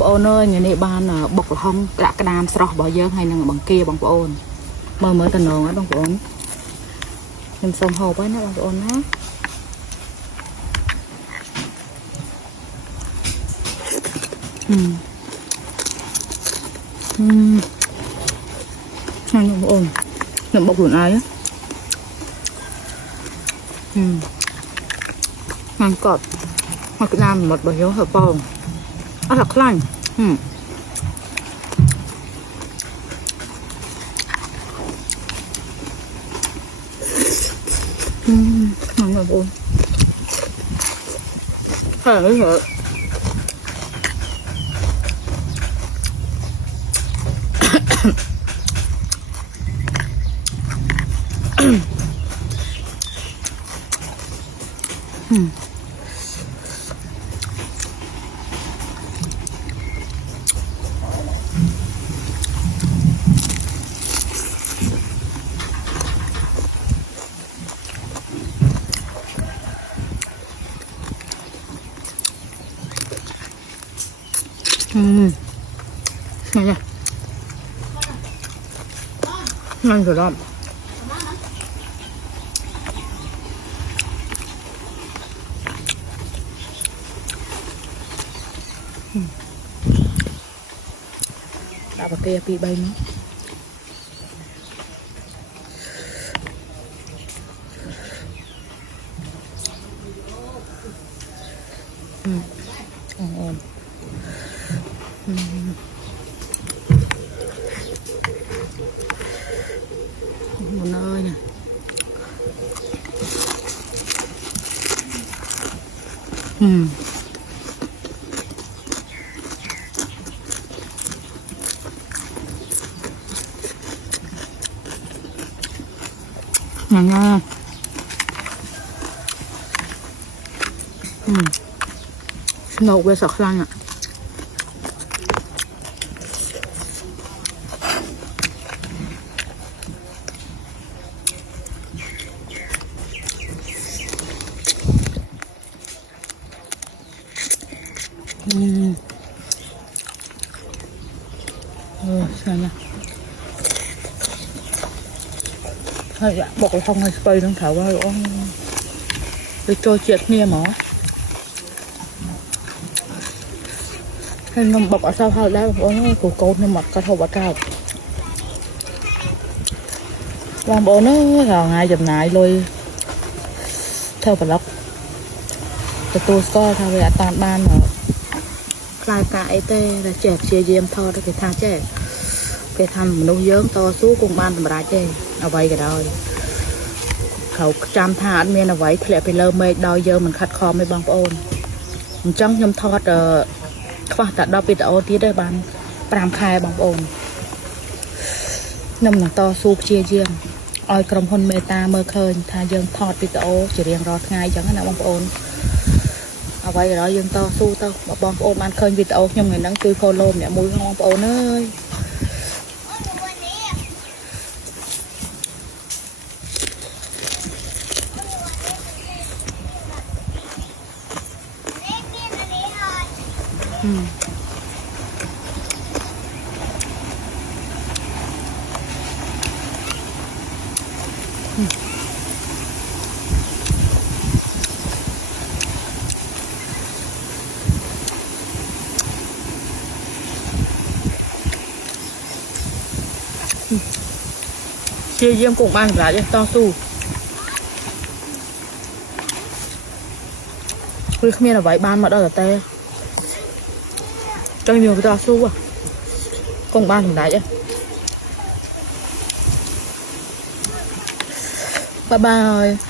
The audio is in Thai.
ប្អូនเอ้ยอย่างนี้บ้านบกห้องกระดามสระบ่เยอะให้นางบังเกียบังប្អូนเมื่อตะนองอ่ะบังប្អូนยำส้มหอบไว้นะบังប្អូนนะนั่นบังប្អូนยำบกหุ่นอะไรมันกรอบมันกระดามหมดบ่เยอะเหรอปองอ่ะหลักลั่นมันแบบโอ้แค่ไม่เหรอนี่มันสุดยอดเอาไปเกลี่ยปีใบมั้งอ่อนหมดเลยเนี่ยอย่างเงี้ยสนุกเว้ยสักครั้งอ่ะใช่ไหมให้บอกว่าkhông hay sprayต้องถามว่าไปโจเจ็ดเนี่ยหมอให้นมบอกเอาเศร้าเท่าได้บอกว่ากูโกนในหมัดกระทบวัดเก้าลองบอกเนอะเราง่ายจำนายเลยเท่ากับล็อกแต่ตัวก็ทำเวลาตอนบ้านเนาะคลายกายเต้และแจกเชียร์เยี่ยมทอดไปทางแจกไปทำนุ่งเยิ้มต่อสู้กลุ่มบ้านธรรมดาแจกเอาไว้ก็ได้เขาจำทานเมียนเอาไว้ทะเลไปเริ่มไม่ดอยเยอะมันคัดคอไม่บางปอนมันจังยำทอดขวาตัดดอกปิดเอาที่ได้บานปรามคายบางปอนนำหนังต่อสู้เชียร์เยี่ยมออยกรมพลเมตาเมื่อคืนทายังทอดปิดเอาจะเรียงรอง่ายจังนะบางปอนเอาไว้แล้วยังต่อสู้ต่อบางปอนมันเคยปิดเอายังไงนั่งคือโคโลมเนี่ยมือของบางปอนเอ้ยเชียร์เยี่ยมกลุ่มบ้านหลายจะต่อสู้คือเขามีอะไรบ้านมาได้แต่เต้cho nhiều cái su à công ban thằng đại chứ bye bye